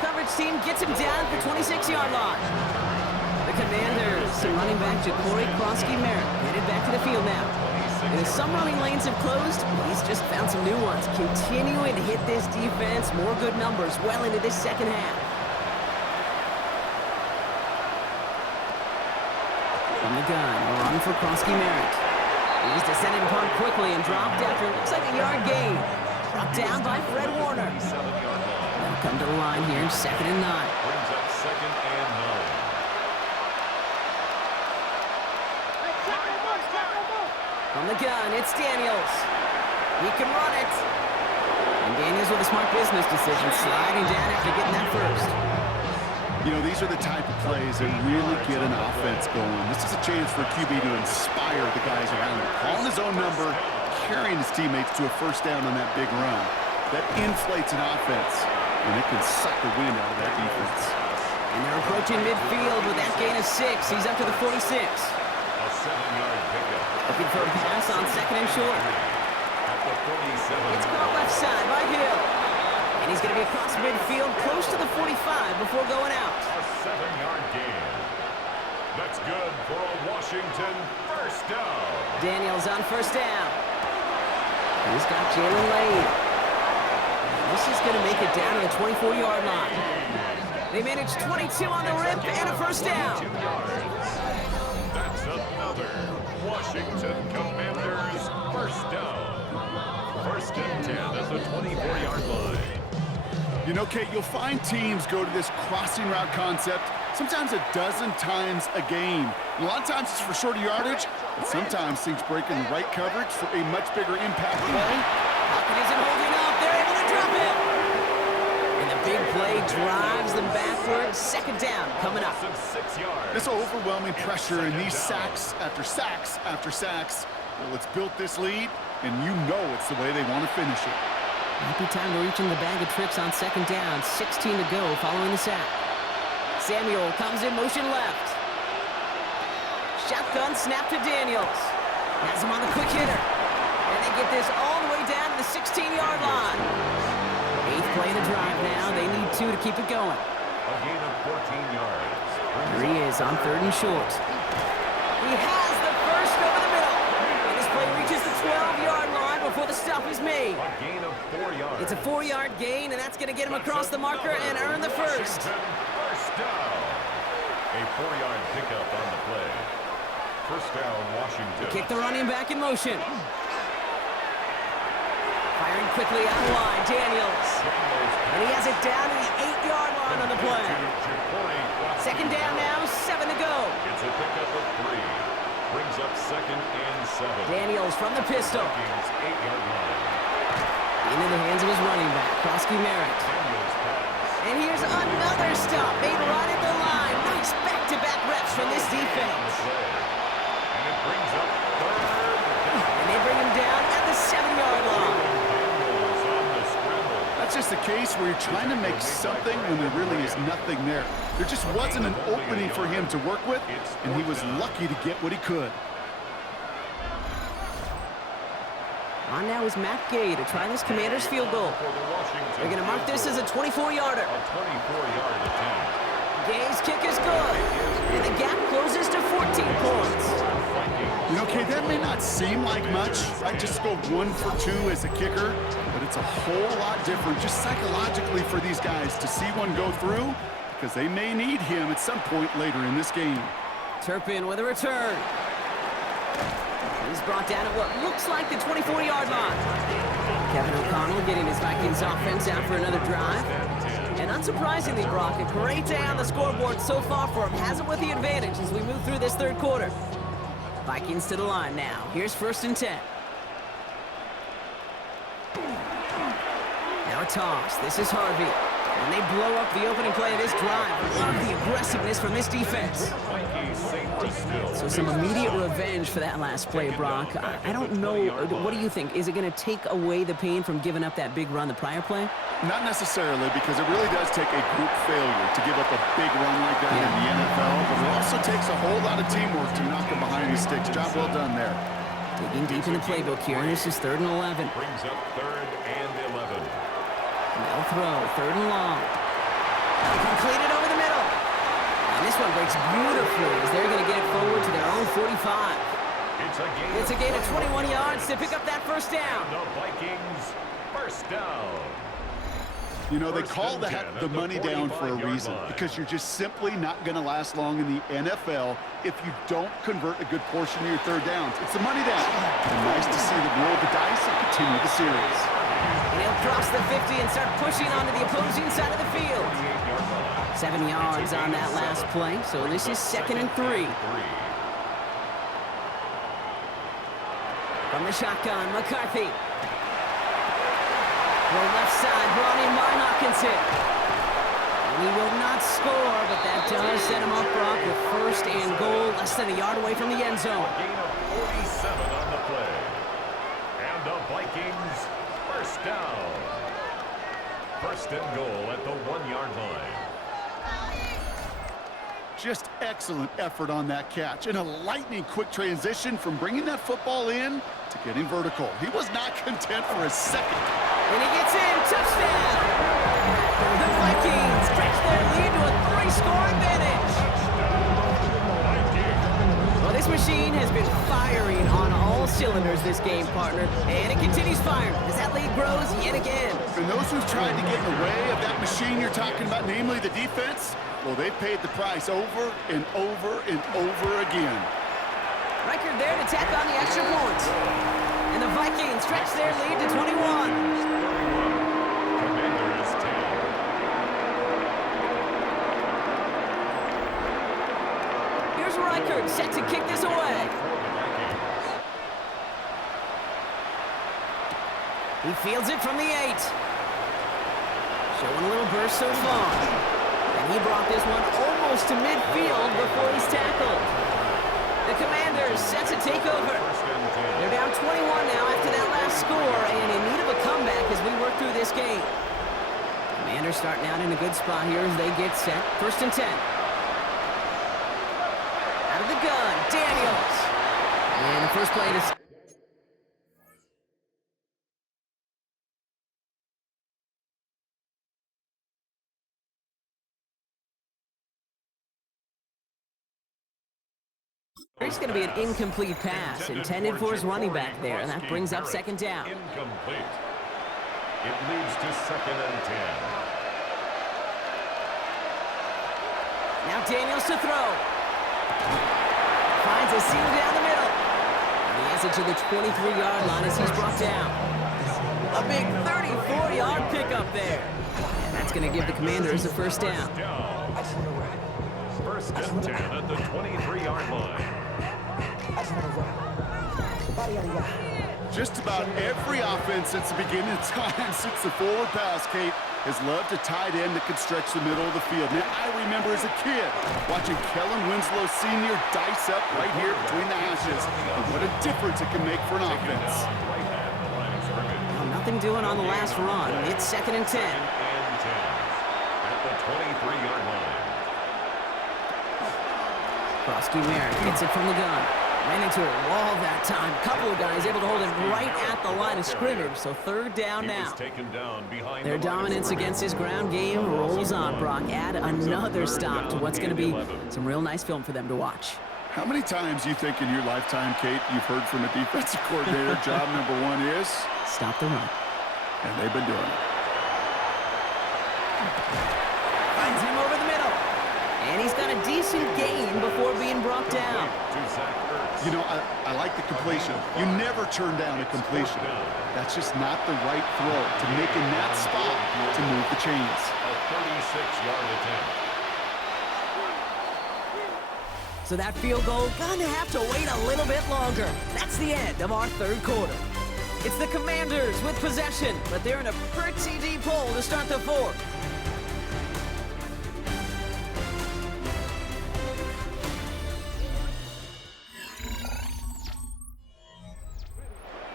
Coverage team gets him down at the 26-yard line. The Commanders, running back Corey Krosky-Merritt, headed back to the field now. And as some running lanes have closed, he's just found some new ones. Continuing to hit this defense, more good numbers well into this second half. From the gun, run for Krosky-Merritt. He's descended upon quickly and dropped after it looks like a yard gain. Brought down by Fred Warner. They'll come to the line here, 2nd and 9. Brings up 2nd and 9. From the gun, it's Daniels. He can run it. And Daniels with a smart business decision, sliding down after getting that first. You know, these are the type of plays that really get an offense going. This is a chance for QB to inspire the guys around him. Calling his own number, carrying his teammates to a first down on that big run. That inflates an offense, and it can suck the wind out of that defense. And they're approaching midfield with that gain of 6. He's up to the 46. A 7-yard pickup. Looking for a pass on 2nd and short. At the 47. It's caught left side by Hill. And he's going to be across midfield close to the 45 before going out. A 7-yard gain. That's good for a Washington first down. Daniels on first down. He's got Jalen Lane. This is going to make it down to the 24-yard line. They managed 22 on the rip and a first down. That's another Washington Commanders first down. 1st and 10 at the 24-yard line. You know, Kate, you'll find teams go to this crossing route concept sometimes a dozen times a game. And a lot of times it's for shorter yardage, but sometimes things break in the right coverage for a much bigger impact play. Pocket isn't holding up. They're able to drop it. And the big play drives them backwards. 2nd down coming up. 6 yards. This overwhelming pressure and these sacks after sacks after sacks, well, it's built this lead, and you know it's the way they want to finish it. Might be time to reach in the bag of tricks on 2nd down. 16 to go following the sack. Samuel comes in motion left. Shotgun snap to Daniels. Has him on the quick hitter. And they get this all the way down to the 16-yard line. 8th play of the drive now. They need 2 to keep it going. A gain of 14 yards. Here he is on 3rd and short. He has the first over the middle. And this play reaches the 12-yard line before the stop is made. A gain of 4 yards. It's a 4-yard gain, and that's going to get him across the marker and earn the first. First down. A 4-yard pickup on the play. First down, Washington. Kick the running back in motion. Firing quickly out of the line, Daniels. And he has it down to the 8-yard line on the play. 2nd down now, 7 to go. It's a pickup of 3. Brings up 2nd and 7. Daniels from the pistol. 8-yard line. Into the hands of his running back, Krosky-Merritt. Daniels pass. And here's another stop made right at the line. Nice back-to-back reps from this defense. And it brings up third down. And they bring him down at the 7-yard line. Bengals on the scramble. That's just a case where you're trying to make something when there really is nothing there. There just wasn't an opening for him to work with, and he was lucky to get what he could. On now is Matt Gay to try this Commanders field goal. For the Washington They're going to mark this as a 24-yarder. a 24-yard attempt. Gay's kick is good. And the gap closes to 14 points. You know, okay, that may not seem like much. I just go 1 for 2 as a kicker, but it's a whole lot different just psychologically for these guys to see one go through because they may need him at some point later in this game. Turpin with a return. He's brought down at what looks like the 24-yard line. Kevin O'Connell getting his Vikings offense out for another drive. And unsurprisingly, Brock, a great day on the scoreboard so far for him. Has it with the advantage as we move through this third quarter. Vikings to the line now. Here's 1st and 10. Now a toss. This is Harvey. And they blow up the opening play of this drive. Love the aggressiveness from this defense. So some immediate revenge for that last play, Brock. I don't know. What do you think? Is it going to take away the pain from giving up that big run the prior play? Not necessarily, because it really does take a group failure to give up a big run like that in the NFL, but it also takes a whole lot of teamwork to knock them behind the sticks. Job well done there. Digging deep in the playbook here. This is 3rd and 11. Brings up 3rd and 11. They'll throw, 3rd and long. Completed over the middle. And this one breaks beautifully as they're going to get it forward to their own 45. It's a gain of 21 yards to pick up that 1st down. The Vikings, 1st down. You know, they call that the money down for a reason, because you're just simply not going to last long in the NFL if you don't convert a good portion of your 3rd downs. It's the money down. And nice to see them roll the dice and continue the series. And he'll cross the 50 and start pushing onto the opposing side of the field. 7 yards on that last play, so this is 2nd and 3. From the shotgun, McCarthy. Well, left side, brought in by Hawkinson. And he will not score, but that does set him up, Brock, with 1st and goal, less than a yard away from the end zone. A gain of 47 on the play. And the Vikings, 1st down. 1st and goal at the 1-yard line. Just excellent effort on that catch, and a lightning quick transition from bringing that football in to getting vertical. He was not content for a second. And he gets in, touchdown! The Vikings stretch their lead to a 3-score advantage. Well, this machine has been firing on all cylinders this game, partner, and it continues firing as that lead grows yet again. And those who've tried to get in the way of that machine you're talking about, namely the defense, well, they paid the price over and over and over again. Reichard there to tack on the extra point. And the Vikings stretch their lead to 21. Commanders 10. Here's Reichard set to kick this away. He fields it from the 8. Showing a little burst so far. And he brought this one almost to midfield before he's tackled. The Commanders set to take over. They're down 21 now after that last score and in need of a comeback as we work through this game. Commanders starting out in a good spot here as they get set. 1st and 10. Out of the gun, Daniels. And the first play to... There's going to be an incomplete pass intended for his running back there, and that brings up 2nd down. Incomplete. It leads to 2nd and 10. Now Daniels to throw. Finds a seam down the middle. And he has it to the 23-yard line as he's brought down. A big 34-yard pickup there. And that's going to give the Commanders a 1st down. 1st and 10 at the 23-yard line. Just about every offense since the beginning of time, since the forward pass, Kate, has loved a tight end that could stretch the middle of the field. Now, I remember as a kid watching Kellen Winslow Sr. dice up right here between the hashes. And what a difference it can make for an offense. Well, nothing doing on the last run. It's 2nd and 10. At the 23-yard line. Frosty Merritt gets it from the gun. Ran into a wall that time. Couple of guys able to hold him right at the line of scrimmage. So 3rd down now. Their dominance against his ground game rolls on, Brock. Add another stop to what's going to be some real nice film for them to watch. How many times do you think in your lifetime, Kate, you've heard from a defensive coordinator, job number 1 is? Stop the run. And they've been doing it. Finds him over the middle. And he's got a decent gain before being brought down. You know, I like the completion. You never turn down a completion. That's just not the right throw to make in that spot to move the chains. A 36-yard attempt. So that field goal gonna have to wait a little bit longer. That's the end of our 3rd quarter. It's the Commanders with possession, but they're in a pretty deep hole to start the 4th.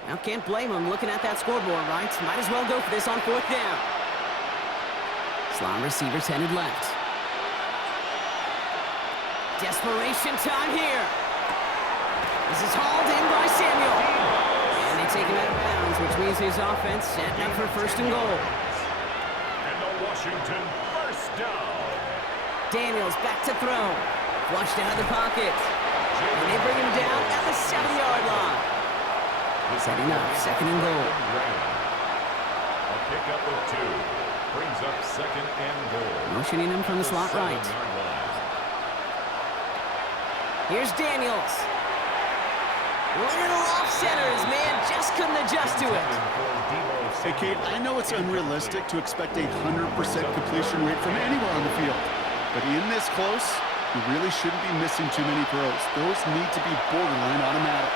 Now, can't blame him looking at that scoreboard, right? Might as well go for this on 4th down. Slot receivers headed left. Desperation time here. This is hauled in by Samuel. And they take him out of bounds, which means his offense setting up for 1st and goal. And the Washington 1st down. Daniels back to throw. Flushed out of the pocket. And they bring him down at the 7-yard line. Setting up 2nd and goal. A pickup of 2. Brings up 2nd and goal. Motioning him from the slot right. Here's Daniels. Little off center. His man just couldn't adjust to it. Hey, Kate, I know it's unrealistic to expect a 100% completion rate from anywhere on the field. But in this close, you really shouldn't be missing too many throws. Those need to be borderline automatic.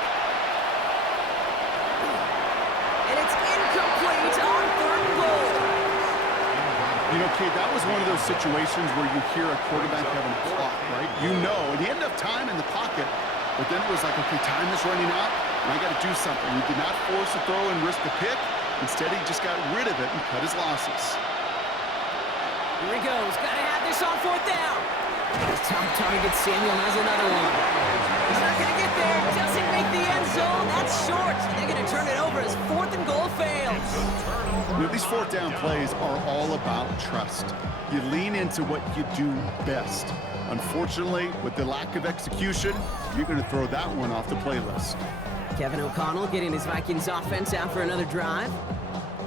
You know, Kate, that was one of those situations where you hear a quarterback having a clock, right? You know, and he ended up time in the pocket, but then it was like, okay, time is running out, and I got to do something. He did not force a throw and risk a pick. Instead, he just got rid of it and cut his losses. Here he goes. Got to have this on 4th down. His top target, Samuel, has another one. He's not going to get there. Doesn't make the end zone. That's short. They're going to turn it over as 4th and goal fails. You know, these 4th down plays are all about trust. You lean into what you do best. Unfortunately, with the lack of execution, you're going to throw that one off the playlist. Kevin O'Connell getting his Vikings offense out for another drive.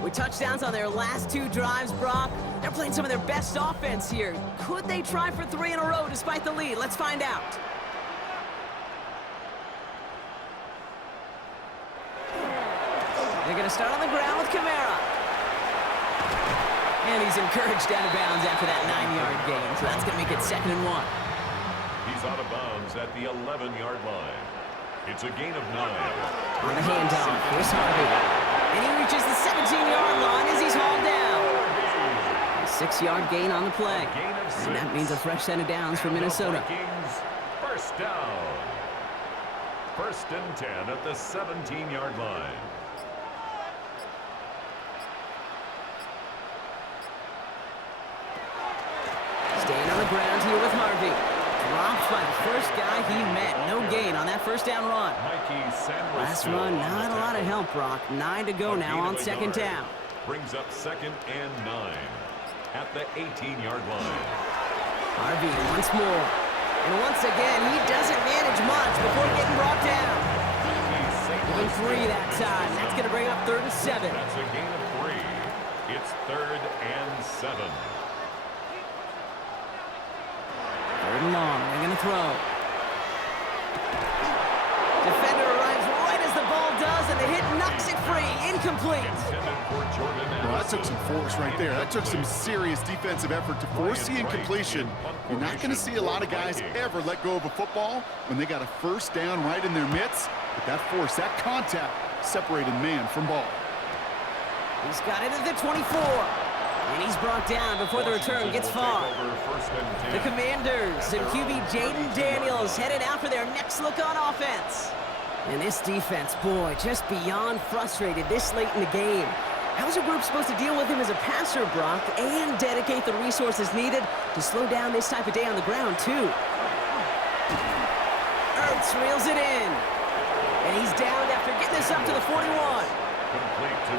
With touchdowns on their last 2 drives, Brock, they're playing some of their best offense here. Could they try for 3 in a row despite the lead? Let's find out. They're going to start on the ground with Kamara. And he's encouraged out of bounds after that 9-yard gain, so that's going to make it 2nd and 1. He's out of bounds at the 11-yard line. It's a gain of 9. On the handoff, here's Harvey. And he reaches the 17-yard line as he's hauled down. A 6-yard gain on the play. And that means a fresh set of downs for Minnesota. Vikings 1st down. 1st and 10 at the 17-yard line. Staying on the ground here with Harvey. Dropped by the first guy he met. No gain on that 1st down run. Last run, not a lot of help, Brock. 9 to go now on 2nd down. Brings up 2nd and 9 at the 18-yard line. Harvey once more. And once again, he doesn't manage much before getting brought down. Even 3 that time. That's going to bring up 3rd and 7. That's a gain of 3. It's 3rd and 7. 3rd and long. They're going to throw. Defender arrives right as the ball does, and the hit knocks it free. Incomplete. Well, that took some force right there. That took some serious defensive effort to force the incompletion. You're not going to see a lot of guys ever let go of a football when they got a 1st down right in their midst. But that force, that contact, separated man from ball. He's got it at the 24. And he's brought down before the return gets far. The Commanders and QB Jaden Daniels headed out for their next look on offense. And this defense, boy, just beyond frustrated this late in the game. How's a group supposed to deal with him as a passer, Brock, and dedicate the resources needed to slow down this type of day on the ground, too? Ertz reels it in. And he's down after getting this up to the 41.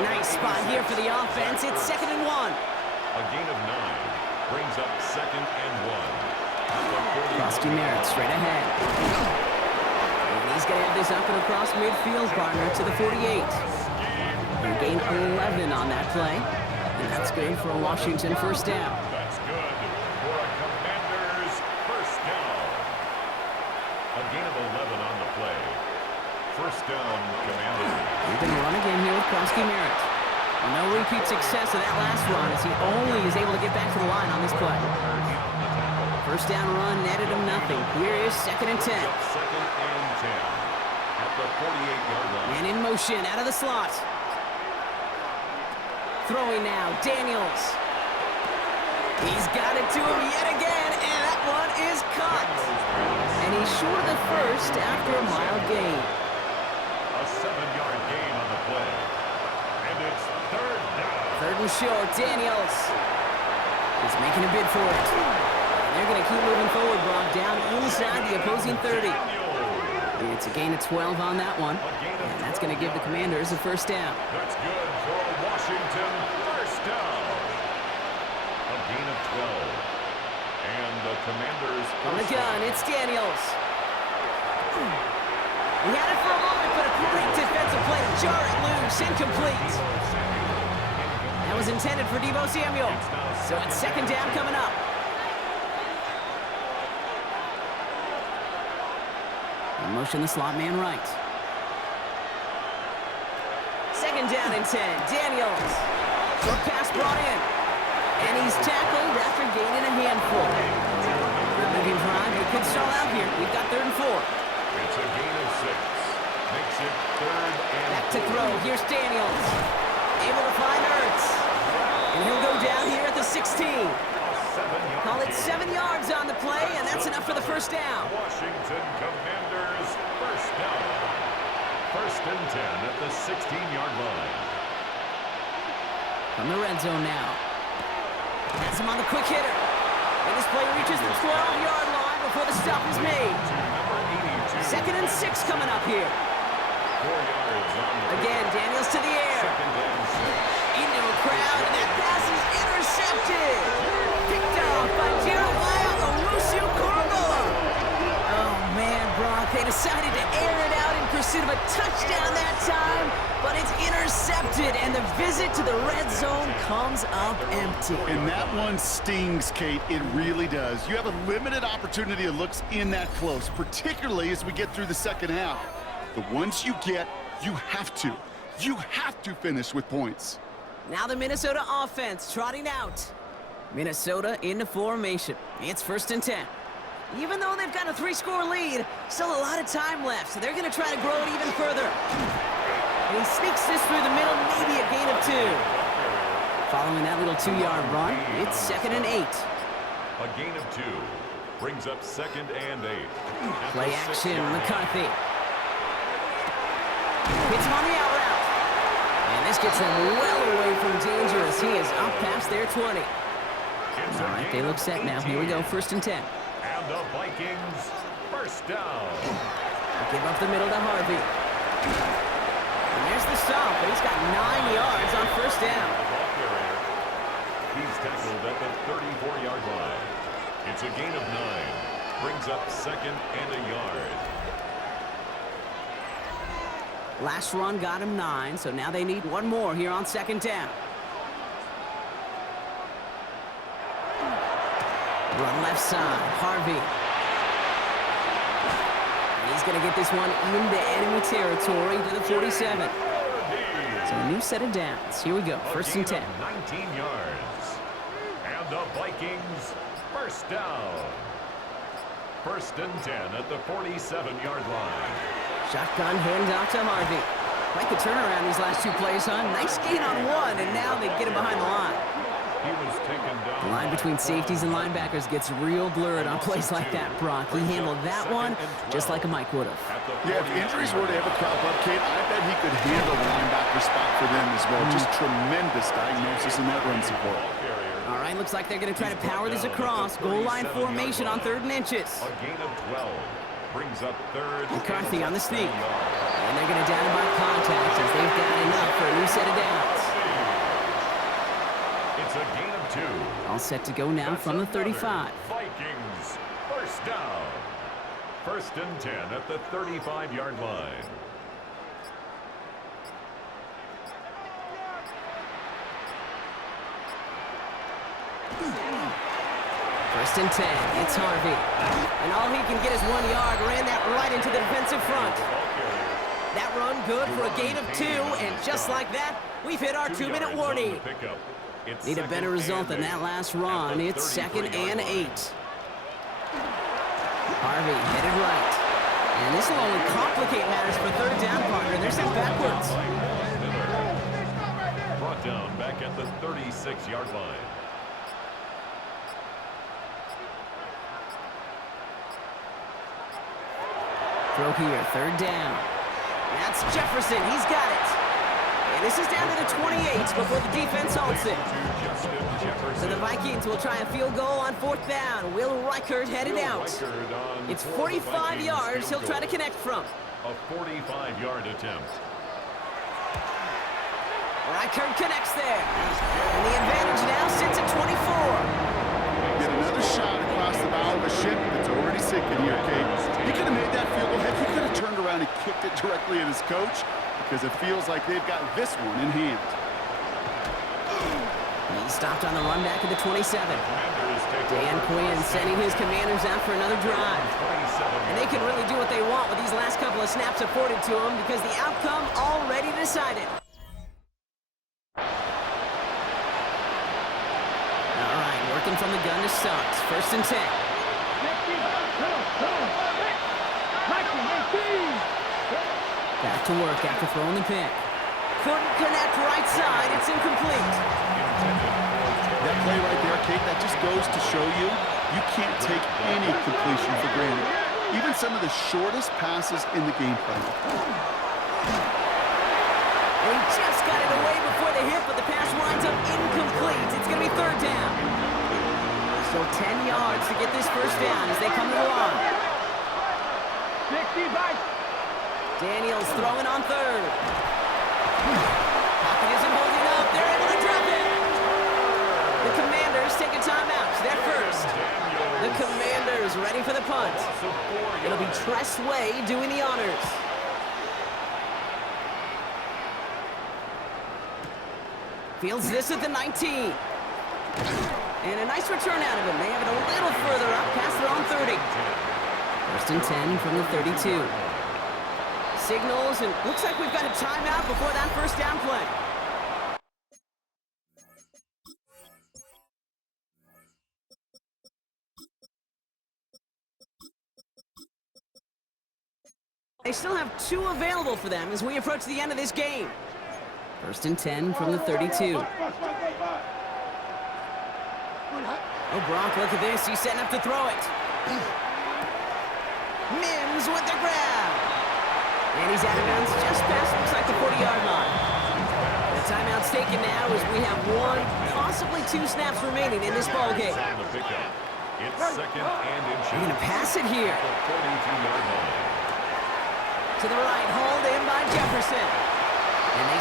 Nice spot here for the offense. It's 2nd and 1. A gain of 9 brings up 2nd and 1. Krusty Merritt straight ahead. And he's going to have this up and across midfield, partner, to the 48. And gain 11 on that play. And that's good for a Washington first down. That's good for a Commanders first down. A gain of 11 on the play. First down, Commanders. He's going to run again here with Krusty Merritt. No repeat success of that last run as he only is able to get back to the line on this play. First down run netted him nothing. Here is 2nd and 10. 2nd and 10 at the 48-yard line. And in motion out of the slot. Throwing now, Daniels. He's got it to him yet again, and that one is caught. And he's short of the first after a mild gain. A 7-yard gain on the play. And it's 3rd down. 3rd and short, Daniels. He's making a bid for it. And they're going to keep moving forward, Brock, down inside the opposing 30. It's a gain of 12 on that one. And that's going to give the Commanders a first down. That's good for a Washington first down. A gain of 12. And the Commanders On the gun, it's Daniels. He had it for a moment, but a great defensive play to jar it loose, incomplete. That was intended for Deebo Samuel. So it's 2nd down coming up. In motion, the slot man right. 2nd down and 10. Daniels. Short pass brought in. And he's tackled after gaining a handful. Moving drive, he could stall out here. We've got 3rd and 4. It's a gain of 6. Makes it 3rd and Back to throw. Here's Daniels. Able to find Ertz. And he'll go down here at the 16. Call it 7 yards on the play, and that's enough for the first down. Washington Commanders first down. 1st and 10 at the 16-yard line. From the red zone now. Has him on the quick hitter. And this play reaches the 12-yard line before the stop is made. 2nd and 6 coming up here. 4 yards on the Again, Daniels to the air. 2nd and 6. Into a crowd, and that pass is intercepted. Picked off by Jeremiah Owusu-Koramoah. Oh, man, Brock, they decided to air it out in pursuit of a touchdown that time, but it's intercepted, and the visit to the red zone comes up empty. And that one stings, Kate. It really does. You have a limited opportunity that looks in that close, particularly as we get through the second half. The ones you get, you have to. You have to finish with points. Now the Minnesota offense trotting out. Minnesota into formation. It's 1st and 10. Even though they've got a 3-score lead, still a lot of time left, so they're going to try to grow it even further. And he sneaks this through the middle, maybe a gain of 2. Following that little 2-yard run, it's 2nd and 8. A gain of 2 brings up 2nd and 8. Play action, McCarthy. Hits him on the out route. And this gets them well away from danger as he is up past their 20. All right, they look set now. Here we go, 1st and 10. And the Vikings first down. Give up the middle to Harvey. And there's the stop, but he's got 9 yards on first down. He's tackled at the 34-yard line. It's a gain of 9. Brings up 2nd and a yard. Last run got him 9, so now they need one more here on 2nd down. Run left side, Harvey. And he's going to get this one into enemy territory to the 47. So a new set of downs. Here we go, 1st and 10. 19 yards. And the Vikings first down. 1st and 10 at the 47-yard line. Shotgun handoff to Harvey. Quite the turnaround these last two plays, huh? Nice gain on one, and now they get him behind the line. He was taken down. The line between safeties and linebackers gets real blurred on plays like that, Brock. He handled that one just like a Mike would have. Yeah, if injuries were to ever crop up, Kate, I bet he could handle the linebacker spot for them as well. Just tremendous diagnosis in that run support. All right, looks like they're going to try to power this across. Goal line formation on 3rd and inches. A gain of 12 brings up 3rd. McCarthy on the sneak. And they're going to down him by contact as they've got enough for a new set of downs. It's a gain of 2. All set to go now from the 35. Vikings, first down. 1st and 10 at the 35-yard line. First and 10, it's Harvey. And all he can get is 1 yard, ran that right into the defensive front. That run good for a gain of 2, and just like that, we've hit our 2-minute warning. Need a better result than that last run. It's 2nd and 8. Harvey headed right. And this will only complicate matters for 3rd down, partner. They're sent backwards. Brought down back at the 36-yard line. Throw here, 3rd down. That's Jefferson, he's got it. And this is down to the 28 before the defense holds it. So the Vikings will try a field goal on 4th down. Will Reichert headed out. It's 45 yards he'll try to connect from. A 45-yard attempt. Reichert connects there. And the advantage now sits at 24. Get another shot across the bow of a ship that's already sinking here, Kate. He could have made that field goal. Heck, he could have turned around and kicked it directly at his coach because it feels like they've got this one in hand. He stopped on the run back at the 27. Dan Quinn sending his Commanders out for another drive. And they can really do what they want with these last couple of snaps afforded to them because the outcome already decided. All right, working from the gun to start. 1st and 10. Back to work after throwing the pick. Couldn't connect right side. It's incomplete. That play right there, Kate, that just goes to show you can't take any completion for granted. Even some of the shortest passes in the game plan. And he just got it away before the hit, but the pass winds up incomplete. It's going to be 3rd down. So 10 yards to get this 1st down as they come to the line. Daniels throwing on 3rd. Pocket isn't holding up. They're able to drop it. The Commanders take a timeout. They're first. The Commanders ready for the punt. It'll be Tress Way doing the honors. Fields this at the 19. And a nice return out of him. They have it a little further up past their own 30. 1st and 10 from the 32. Signals, and looks like we've got a timeout before that 1st down play. They still have 2 available for them as we approach the end of this game. 1st and 10 from the 32. Oh, Brock, look at this. He's setting up to throw it. Mims with the grab. And he's out of bounds just past, looks like, the 40-yard line. The timeout's taken now as we have 1, possibly 2 snaps remaining in this ball game. It's 2nd and inches. They're going to pass it here. 42-yard line. To the right, hauled in by Jefferson. And they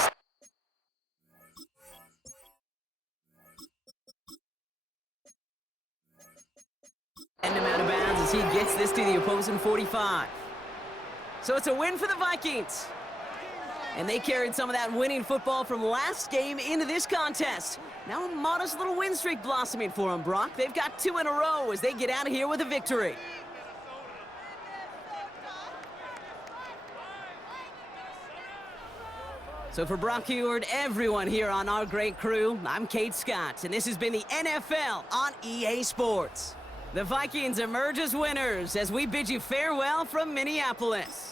send him out of bounds as he gets this to the opposing 45. So it's a win for the Vikings. And they carried some of that winning football from last game into this contest. Now a modest little win streak blossoming for them, Brock. They've got 2 in a row as they get out of here with a victory. So for Brock Heward, everyone here on our great crew, I'm Kate Scott, and this has been the NFL on EA Sports. The Vikings emerge as winners as we bid you farewell from Minneapolis.